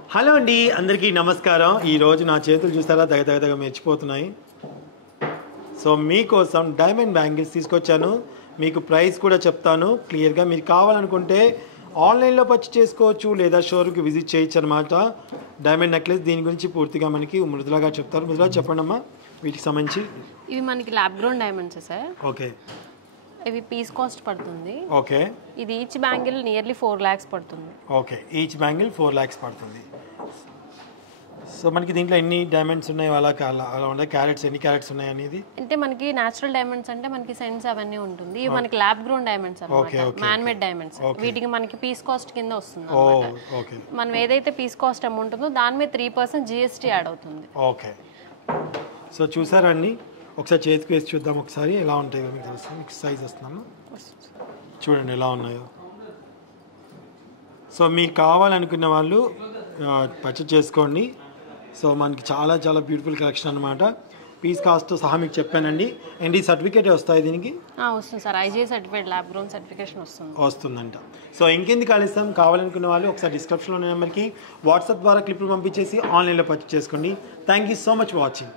Hello అండి, అందరికీ నమస్కారం. ఈరోజు నా చేతులు చూస్తారా దగ్గర మెరిచిపోతున్నాయి. సో మీకోసం డైమండ్ బ్యాంగిల్స్ తీసుకొచ్చాను. మీకు ప్రైస్ కూడా చెప్తాను క్లియర్గా. మీరు కావాలనుకుంటే ఆన్లైన్లో పర్చేస్ చేసుకోవచ్చు లేదా షోరూమ్కి విజిట్ చేయొచ్చు అనమాట. డైమండ్ నెక్లెస్ దీని గురించి పూర్తిగా మనకి మృదులా గారు చెప్తారు. మృదులా చెప్పండి అమ్మా వీటికి సంబంధించి. ఇవి మనకి lab grown diamonds sir. Okay, ఇవి పీస్ కాస్ట్ పడుతుంది. ఓకే, ఇది ఈచ్ బ్యాంగిల్ నియర్లీ 4 lakhs పడుతుంది. ఓకే, ఈచ్ బ్యాంగిల్ 4 lakhs పడుతుంది. సో మనకి దీంట్లో ఎన్ని డైమండ్స్ ఉన్నాయి, అలా ఉన్నాయి క్యారెట్స్, ఎన్ని క్యారెట్స్ ఉన్నాయి అనేది అంటే మనకి న్యాచురల్ డైమండ్స్ అంటే మనకి సెన్స్ అవన్నీ ఉంటుంది. ఇవి మనకి ల్యాబ్ గ్రోన్ డైమండ్స్ అన్నమాట, మ్యాన్ మేడ్ డైమండ్స్. వీటికి మనకి పీస్ కాస్ట్ కింద వస్తుంది అన్నమాట. మనం ఏదైతే పీస్ కాస్ట్ అమౌంట్ ఉందో దాని మీద 3% GST యాడ్ అవుతుంది. ఓకే, సో చూసారండి, ఒకసారి చేతికి వేసి చూద్దాం ఒకసారి ఎలా ఉంటాయో. మీకు తెలుస్తుంది, మీకు సైజ్ వస్తున్నాము చూడండి ఎలా ఉన్నాయో. సో మీకు కావాలనుకున్న వాళ్ళు పర్చేజ్ చేసుకోండి. సో మనకి చాలా చాలా బ్యూటిఫుల్ కలెక్షన్ అనమాట. పీస్ కాస్ట్తో సహా మీకు చెప్పానండి. అండ్ ఈ సర్టిఫికేట్ వస్తాయి దీనికి? వస్తుంది sir, IGI certificate lab grown certification వస్తుందంట. సో ఇంకెందుకు కలిస్తాం, కావాలనుకున్న వాళ్ళు ఒకసారి డిస్క్రిప్షన్లో ఉన్న నెంబర్కి వాట్సాప్ ద్వారా క్లిప్లు పంపించేసి ఆన్లైన్లో పర్చేజ్ చేసుకోండి. Thank you so much for watching.